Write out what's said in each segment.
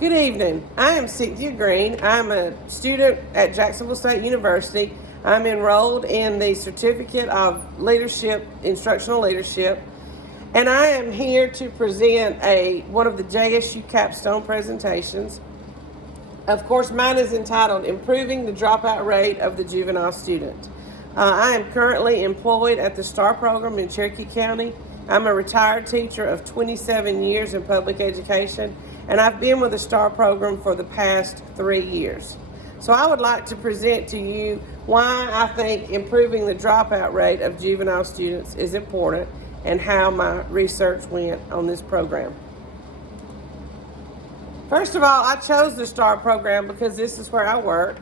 Good evening. I am Cynthia Green. I'm a student at Jacksonville State University. I'm enrolled in the Certificate of Leadership, Instructional Leadership, and I am here to present one of the JSU Capstone Presentations. Of course, mine is entitled Improving the Dropout Rate of the Juvenile Student. I am currently employed at the STAR program in Cherokee County. I'm a retired teacher of 27 years in public education, and I've been with the STAR program for the past 3 years. So I would like to present to you why I think improving the dropout rate of juvenile students is important and how my research went on this program. First of all, I chose the STAR program because this is where I work.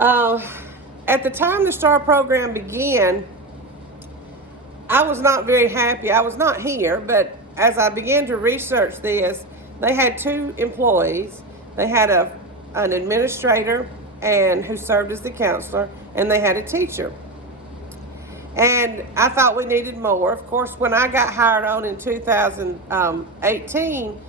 At the time the STAR program began, I was not very happy. I was not here, but as I began to research this, they had 2 employees. They had an administrator who served as the counselor, and they had a teacher. And I thought we needed more. Of course, when I got hired on in 2018,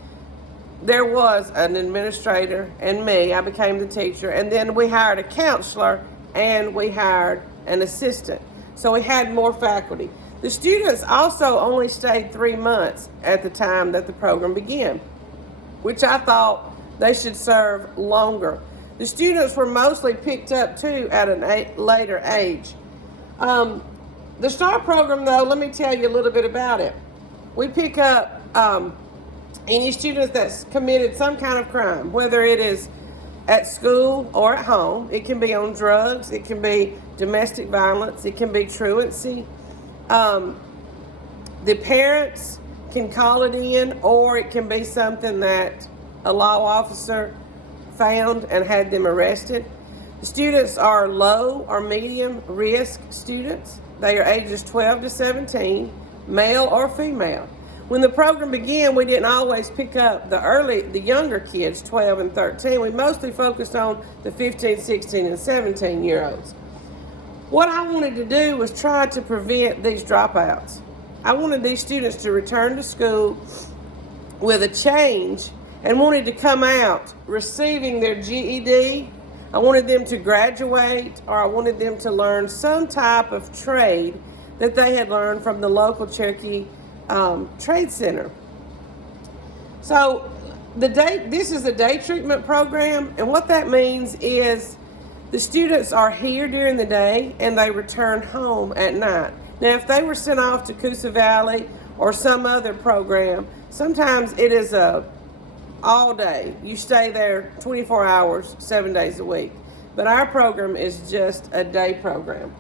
there was an administrator and me. I became the teacher, and then we hired a counselor and we hired an assistant. So we had more faculty. The students also only stayed 3 months at the time that the program began, which I thought they should serve longer. The students were mostly picked up too at a later age. The STAR program, though, let me tell you a little bit about it. We pick up any students that's committed some kind of crime, whether it is at school or at home. It can be on drugs, it can be domestic violence, it can be truancy. The parents can call it in, or it can be something that a law officer found and had them arrested. The students are low or medium risk students. They are ages 12 to 17, male or female. When the program began, we didn't always pick up the younger kids, 12 and 13. We mostly focused on the 15, 16, and 17-year-olds. What I wanted to do was try to prevent these dropouts. I wanted these students to return to school with a change and wanted to come out receiving their GED. I wanted them to graduate, or I wanted them to learn some type of trade that they had learned from the local Cherokee Trade Center. So this is a day treatment program, and what that means is the students are here during the day and they return home at night. Now, if they were sent off to Coosa Valley or some other program, sometimes it is all day. You stay there 24 hours, 7 days a week. But our program is just a day program.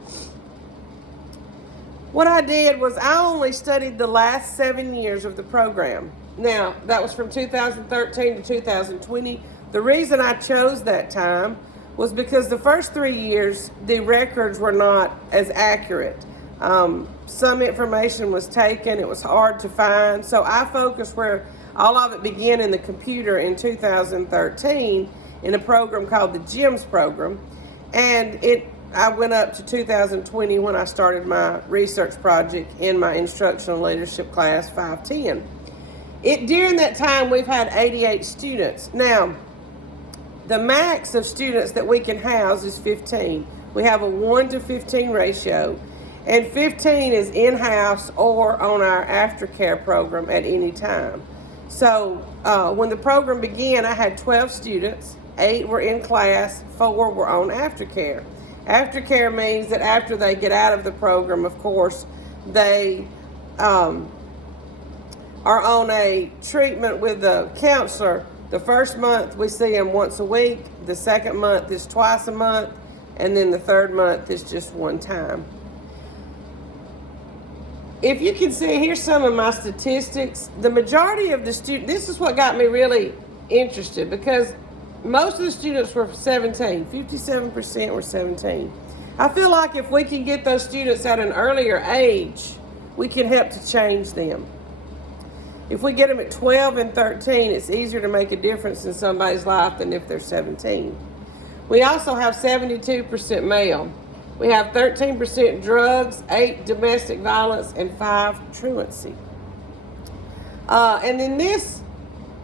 What I did was I only studied the last 7 years of the program. Now, that was from 2013 to 2020. The reason I chose that time was because the first 3 years, the records were not as accurate. Some information was taken, it was hard to find. So I focused where all of it began in the computer in 2013 in a program called the GEMS program. And I went up to 2020 when I started my research project in my instructional leadership class 510. During that time, we've had 88 students. Now, the max of students that we can house is 15. We have a 1 to 15 ratio, and 15 is in-house or on our aftercare program at any time. So when the program began, I had 12 students. 8 were in class, 4 were on aftercare. Aftercare means that after they get out of the program, of course, they are on a treatment with a counselor. The first month we see them once a week, the second month is twice a month, and then the third month is just one time. If you can see, here's some of my statistics. The majority of the students, this is what got me really interested, because most of the students were 17, 57% were 17. I feel like if we can get those students at an earlier age, we can help to change them. If we get them at 12 and 13, it's easier to make a difference in somebody's life than if they're 17. We also have 72% male. We have 13% drugs, 8 domestic violence, and 5 truancy. And then this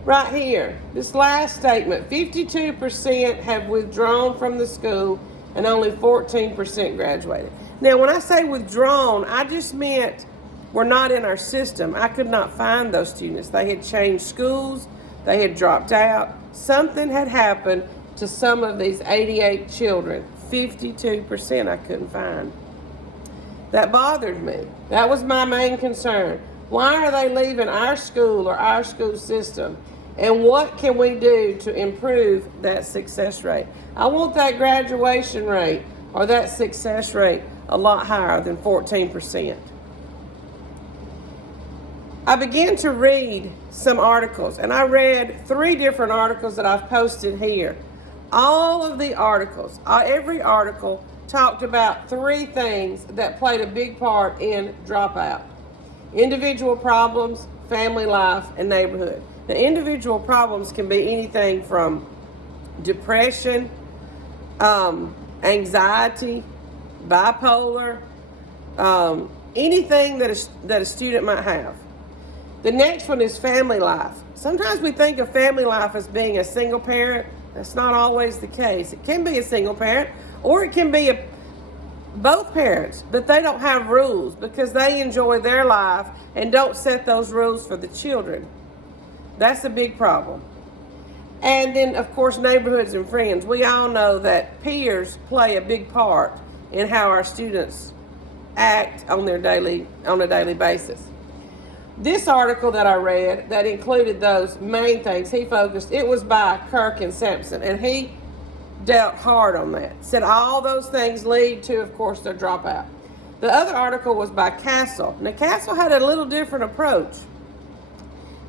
Right here, this last statement, 52% have withdrawn from the school and only 14% graduated. Now, when I say withdrawn, I just meant were not in our system. I could not find those students. They had changed schools, they had dropped out. Something had happened to some of these 88 children. 52% I couldn't find. That bothered me. That was my main concern. Why are they leaving our school or our school system? And what can we do to improve that success rate? I want that graduation rate or that success rate a lot higher than 14%. I began to read some articles, and I read 3 different articles that I've posted here. All of the articles, every article talked about 3 things that played a big part in dropout: individual problems, family life, and neighborhood. The individual problems can be anything from depression, anxiety, bipolar, anything that a student might have. The next one is family life. Sometimes we think of family life as being a single parent. That's not always the case. It can be a single parent, or it can be both parents, but they don't have rules because they enjoy their life and don't set those rules for the children. That's a big problem. And then, of course, neighborhoods and friends. We all know that peers play a big part in how our students act on a daily basis. This article that I read that included those main things, it was by Kirk and Sampson, and he dealt hard on that. Said all those things lead to, of course, their dropout. The other article was by Castle. Now, Castle had a little different approach.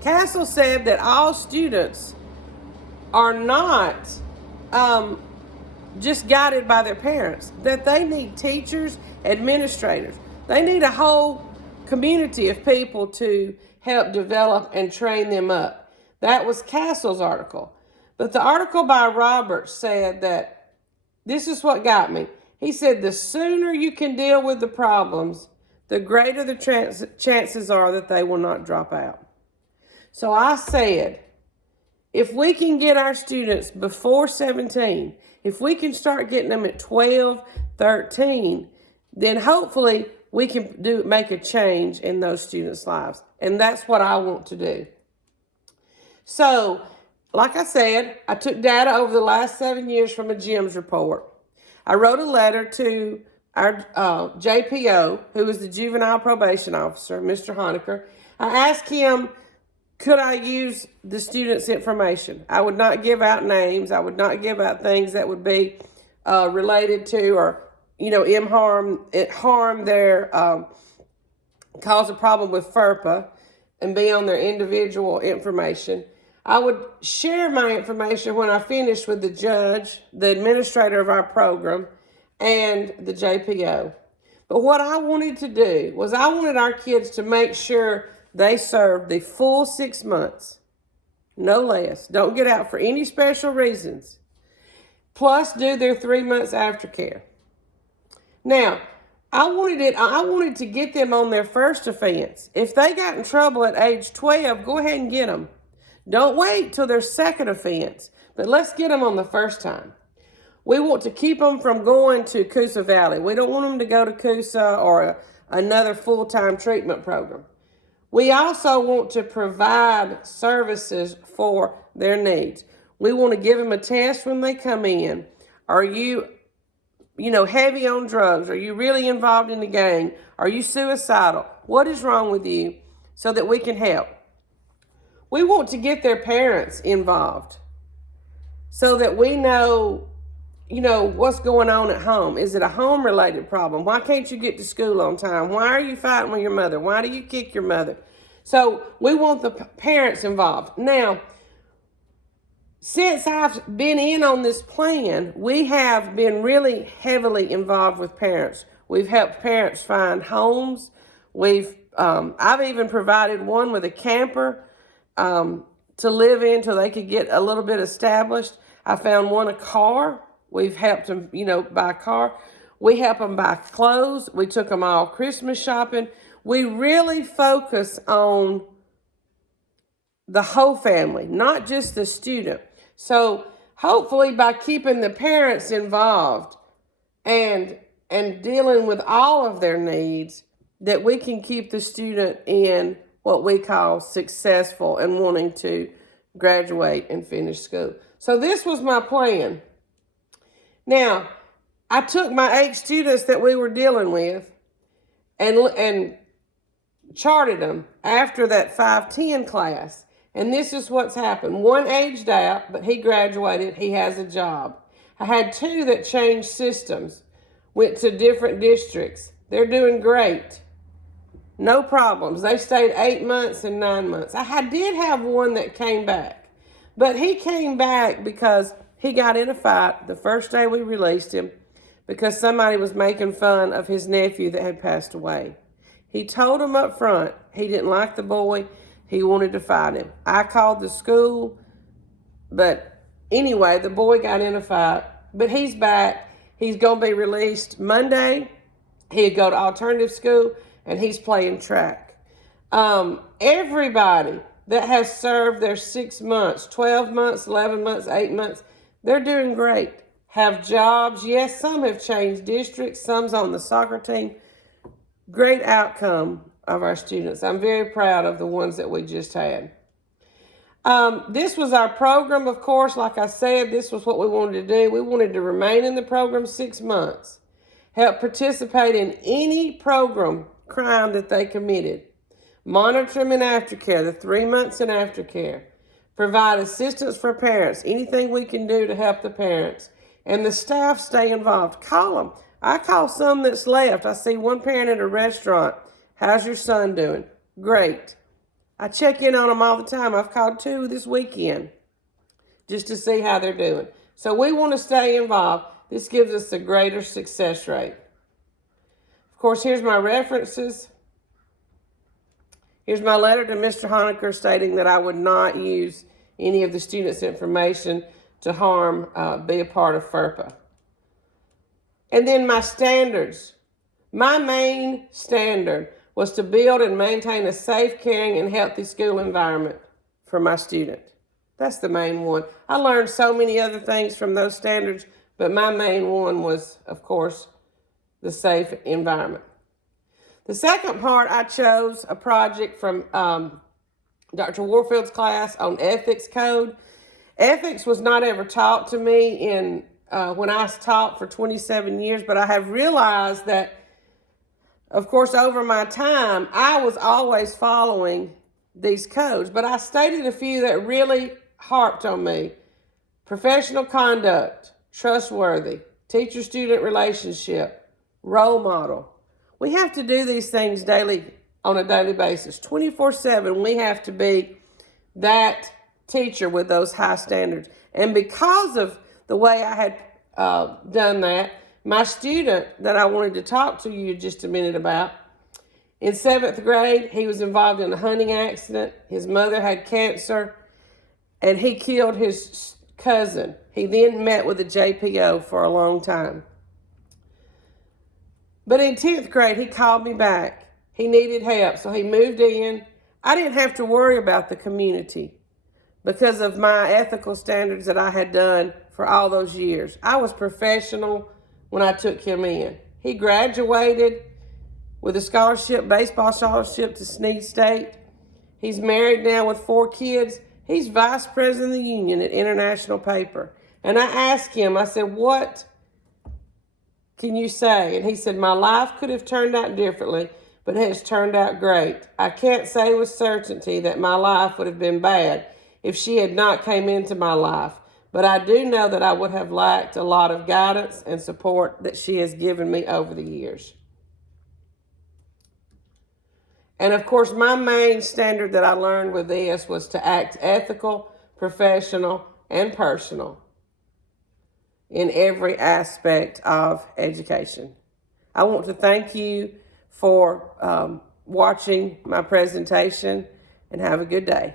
Castle said that all students are not just guided by their parents, that they need teachers, administrators. They need a whole community of people to help develop and train them up. That was Castle's article. But the article by Roberts said that this is what got me. He said the sooner you can deal with the problems, the greater the chances are that they will not drop out. So I said, if we can get our students before 17, if we can start getting them at 12, 13, then hopefully we can make a change in those students' lives. And that's what I want to do. So, like I said, I took data over the last 7 years from a GEMS report. I wrote a letter to our JPO, who is the Juvenile Probation Officer, Mr. Honecker. I asked him, could I use the students' information? I would not give out names. I would not give out things that would be related to or harm their, cause a problem with FERPA and be on their individual information. I would share my information when I finished with the judge, the administrator of our program, and the JPO. But what I wanted to do was I wanted our kids to make sure they served the full 6 months, no less. Don't get out for any special reasons. Plus do their 3 months aftercare. Now, I wanted to get them on their first offense. If they got in trouble at age 12, go ahead and get them. Don't wait till their second offense, but let's get them on the first time. We want to keep them from going to Coosa Valley. We don't want them to go to Coosa or another full-time treatment program. We also want to provide services for their needs. We want to give them a test when they come in. Are you heavy on drugs? Are you really involved in the gang? Are you suicidal? What is wrong with you? So that we can help. We want to get their parents involved so that we know, what's going on at home. Is it a home-related problem? Why can't you get to school on time? Why are you fighting with your mother? Why do you kick your mother? So we want the parents involved. Now, since I've been in on this plan, we have been really heavily involved with parents. We've helped parents find homes. I've even provided one with a camper to live in till they could get a little bit established. I found one a car. We've helped them, buy a car. We help them buy clothes. We took them all Christmas shopping. We really focus on the whole family, not just the student. So hopefully by keeping the parents involved and dealing with all of their needs, that we can keep the student in what we call successful and wanting to graduate and finish school. So this was my plan. Now, I took my 8 students that we were dealing with and charted them after that 510 class. And this is what's happened. One aged out, but he graduated. He has a job. I had 2 that changed systems, went to different districts. They're doing great. No problems. They stayed 8 months and 9 months. I did have one that came back, but he came back because he got in a fight the first day we released him because somebody was making fun of his nephew that had passed away. He told him up front he didn't like the boy. He wanted to fight him. I called the school, but anyway, the boy got in a fight, but he's back. He's going to be released Monday. He'd go to alternative school, and he's playing track. Everybody that has served their 6 months, 12 months, 11 months, 8 months, they're doing great. Have jobs. Yes, some have changed districts. Some's on the soccer team. Great outcome of our students. I'm very proud of the ones that we just had. This was our program, of course. Like I said, this was what we wanted to do. We wanted to remain in the program 6 months. Help participate in any program crime that they committed. Monitor them in aftercare, the 3 months in aftercare. Provide assistance for parents, anything we can do to help the parents. And the staff stay involved. Call them. I call some that's left. I see one parent at a restaurant. How's your son doing? Great. I check in on them all the time. I've called 2 this weekend just to see how they're doing. So we want to stay involved. This gives us a greater success rate. Of course, here's my references. Here's my letter to Mr. Honecker stating that I would not use any of the students' information to harm, be a part of FERPA. And then my standards. My main standard was to build and maintain a safe, caring, and healthy school environment for my student. That's the main one. I learned so many other things from those standards, but my main one was, of course, the safe environment. The second part, I chose a project from Dr. Warfield's class on ethics code. Ethics was not ever taught to me when I taught for 27 years, but I have realized that, of course, over my time, I was always following these codes, but I stated a few that really harped on me. Professional conduct, trustworthy, teacher-student relationship, role model. We have to do these things daily, on a daily basis. 24/7, we have to be that teacher with those high standards. And because of the way I had done that, my student that I wanted to talk to you just a minute about, in 7th grade, he was involved in a hunting accident. His mother had cancer, and he killed his cousin. He then met with the JPO for a long time. But in 10th grade, he called me back. He needed help, so he moved in. I didn't have to worry about the community because of my ethical standards that I had done for all those years. I was professional when I took him in. He graduated with a scholarship, baseball scholarship to Snead State. He's married now with 4 kids. He's vice president of the union at International Paper. And I asked him, I said, what can you say? And he said, my life could have turned out differently, but it has turned out great. I can't say with certainty that my life would have been bad if she had not came into my life, but I do know that I would have lacked a lot of guidance and support that she has given me over the years. And of course, my main standard that I learned with this was to act ethical, professional, and personal in every aspect of education. I want to thank you for watching my presentation, and have a good day.